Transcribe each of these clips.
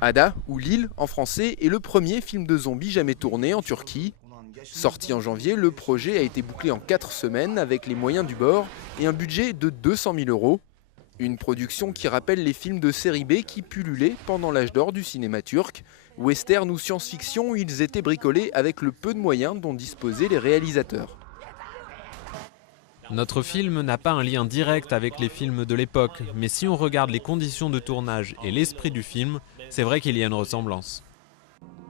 Ada, ou L'île en français, est le premier film de zombies jamais tourné en Turquie. Sorti en janvier, le projet a été bouclé en 4 semaines avec les moyens du bord et un budget de 200 000 €. Une production qui rappelle les films de série B qui pullulaient pendant l'âge d'or du cinéma turc. Western ou science-fiction, ils étaient bricolés avec le peu de moyens dont disposaient les réalisateurs. Notre film n'a pas un lien direct avec les films de l'époque, mais si on regarde les conditions de tournage et l'esprit du film, c'est vrai qu'il y a une ressemblance.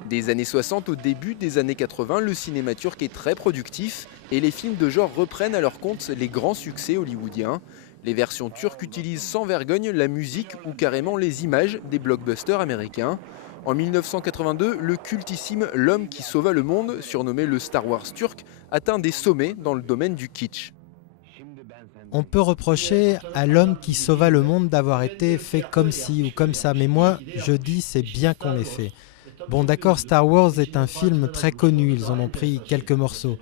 Des années 60 au début des années 80, le cinéma turc est très productif et les films de genre reprennent à leur compte les grands succès hollywoodiens. Les versions turques utilisent sans vergogne la musique ou carrément les images des blockbusters américains. En 1982, le cultissime L'homme qui sauva le monde, surnommé le Star Wars turc, atteint des sommets dans le domaine du kitsch. On peut reprocher à L'homme qui sauva le monde d'avoir été fait comme ci ou comme ça, mais moi je dis c'est bien qu'on l'ait fait. Bon d'accord, Star Wars est un film très connu, ils en ont pris quelques morceaux.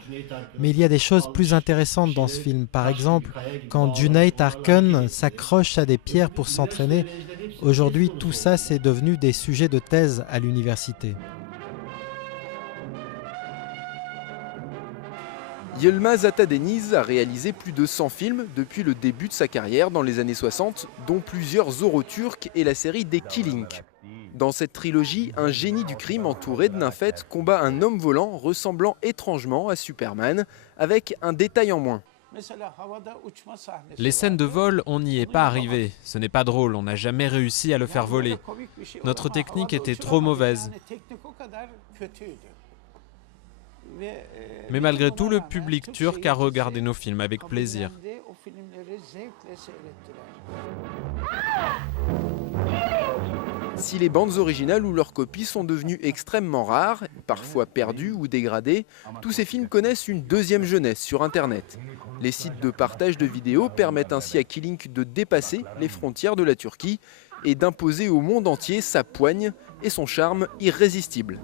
Mais il y a des choses plus intéressantes dans ce film. Par exemple, quand Cüneyt Arkın s'accroche à des pierres pour s'entraîner, aujourd'hui tout ça c'est devenu des sujets de thèse à l'université. Yılmaz Atadeniz a réalisé plus de 100 films depuis le début de sa carrière dans les années 60, dont plusieurs Zoro-turcs et la série des Killing. Dans cette trilogie, un génie du crime entouré de nymphètes combat un homme volant ressemblant étrangement à Superman, avec un détail en moins. Les scènes de vol, on n'y est pas arrivé. Ce n'est pas drôle, on n'a jamais réussi à le faire voler. Notre technique était trop mauvaise. Mais malgré tout, le public turc a regardé nos films avec plaisir. Si les bandes originales ou leurs copies sont devenues extrêmement rares, parfois perdues ou dégradées, tous ces films connaissent une deuxième jeunesse sur Internet. Les sites de partage de vidéos permettent ainsi à Killing de dépasser les frontières de la Turquie et d'imposer au monde entier sa poigne et son charme irrésistible.